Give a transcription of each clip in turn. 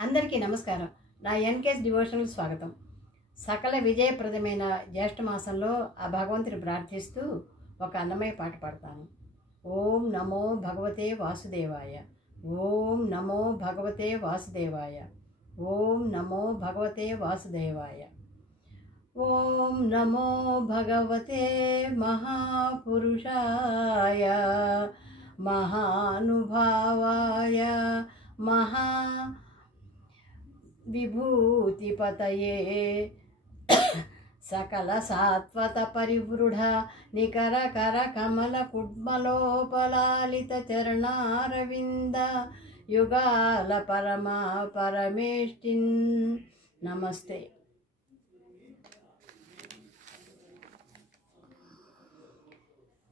అందరికీ నమస్కారం. నా ఎన్కేఎస్ డివోషనల్ స్వాగతం. సకల విజయప్రదమైన జ్యేష్ఠ మాసంలో ఆ భగవంతుని ప్రార్థిస్తూ ఒక అన్నమయ్య పాట పాడతాను. ఓం నమో భగవతే వాసుదేవాయ, ఓం నమో భగవతే వాసుదేవాయ, ఓం నమో భగవతే వాసుదేవాయ. ఓం నమో భగవతే మహాపురుషాయ మహానుభావాయ మహా విభూతిపతయే సకల సాత్వత పరివృఢ నికర కర కమల కుడ్మలోపలాలిత చరణారవింద యుగాల పరమా పరమేష్టిన్ నమస్తే.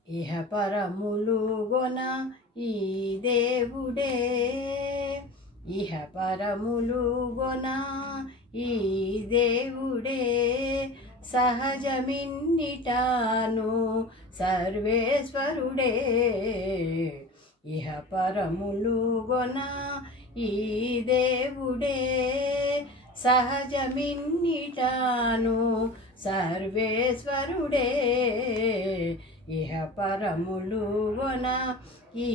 ఇహ పరములు గొన ఈ దేవుడే, ఇహ పరములు గొన ఈ దేవుడే, సహజమిన్నిటాను సర్వేశ్వరుడే. ఇహ పరములు గొన ఈ దేవుడే, సహజమిన్నిటాను సర్వేశ్వరుడే. ఇహ పరములు గొన ఈ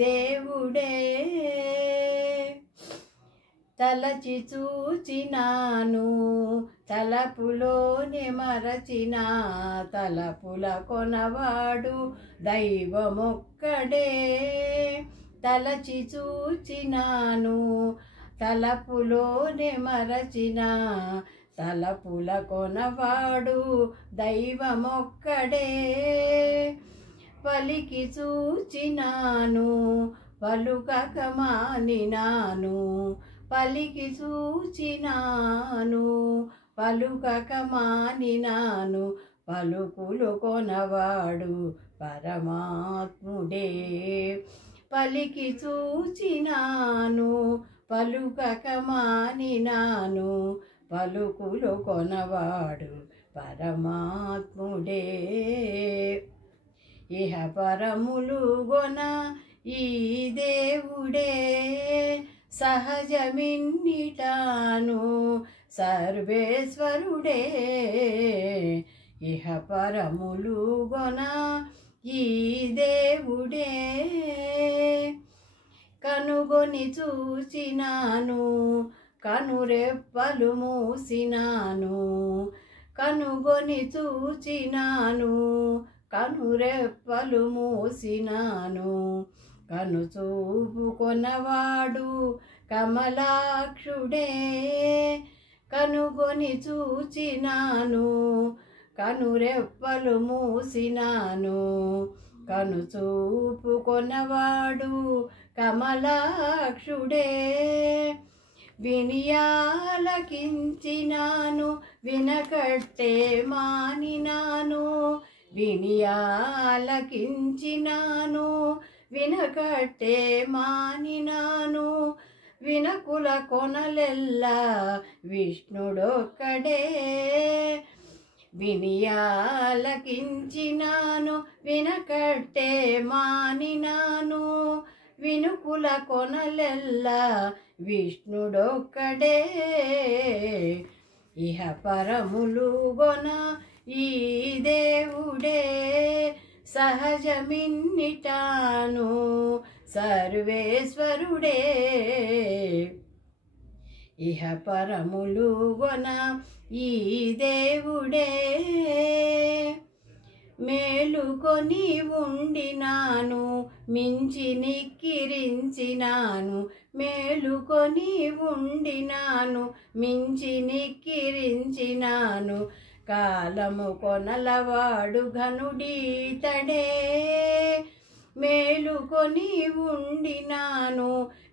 దేవుడే, తలచి చూచినాను తలపులోని మరచిన, తలపుల కొనవాడు దైవమొక్కడే. తలచి చూచినాను తలపులోని మరచిన, తలపుల కొనవాడు దైవమొక్కడే. పలికి చూచినాను పలుకక మానినాను, పలికి చూచినాను పలుకక మానినాను, పలుకులు కొనవాడు పరమాత్ముడే. పలికి చూచినాను పలుకక మానినాను, పలుకులు కొనవాడు పరమాత్ముడే. ఇహ పరములు గొన ఈ దేవుడే, సహజమిన్నిటాను సర్వేశ్వరుడే. ఇహ పరములు గొన ఈ దేవుడే, కనుగొని చూచినాను కనురెప్పలు మూసినాను, కనుగొని చూచినాను కనురెప్పలు మూసినాను, కనుచూపు కొనవాడు కమలాక్షుడే. కనుగొని చూచినాను కనురెప్పలు మూసినాను, కనుచూపు కొనవాడు కమలాక్షుడే. వినియాలకించినాను వినకట్టే మానినాను, వినియాలకించినాను వినకట్టే మానినాను, వినకుల కొనలెల్లా విష్ణుడొక్కడే. వినియాలకించినాను వినకట్టే మానినాను, వినుకుల కొనలెల్లా విష్ణుడొక్కడే. ఇహ పరములు గొన ఈ దేవుడే, సహజమిన్నిటాను సర్వేశ్వరుడే. ఇహ పరములు గొన ఈ దేవుడే, మేలుకొని ఉండినాను మించి నిక్కిరించినాను, మేలుకొని ఉండినాను మించి నిక్కిరించినాను, కాలము కొనలవాడు ఘనుడీతడే. మేలుకొని ఉండినాను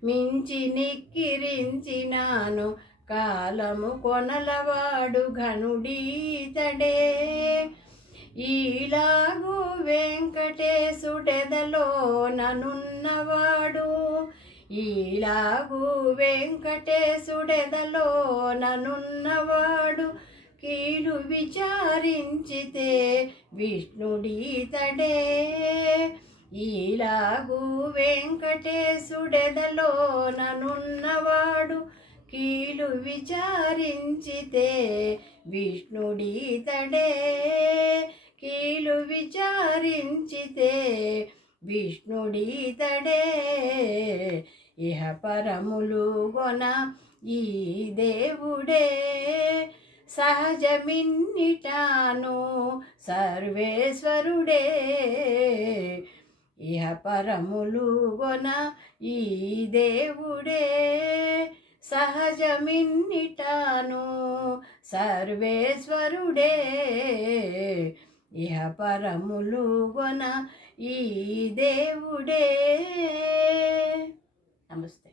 మించి నిక్కిరించినాను, కాలము కొనలవాడు ఘనుడీతడే. ఈలాగు వెంకటేశుడెదలో ననున్నవాడు, ఈలాగు వెంకటేశుడెదలో ననున్నవాడు, కీలు విచారించితే విష్ణుడీతడే. ఈలాగు వెంకటేశుడెదలో ననున్నవాడు, కీలు విచారించితే విష్ణుడీతడే. కీలు విచారించితే విష్ణుడీతడే. ఇహ పరములు గొన ఈ దేవుడే. సహజమిన్నిటాను సర్వేశ్వరుడే. ఇహ పరములు గొన ఈ దేవుడే. సహజమిన్నిటాను సర్వేశ్వరుడే. ఇహ పరములు గొన ఈ దేవుడే. నమస్తే.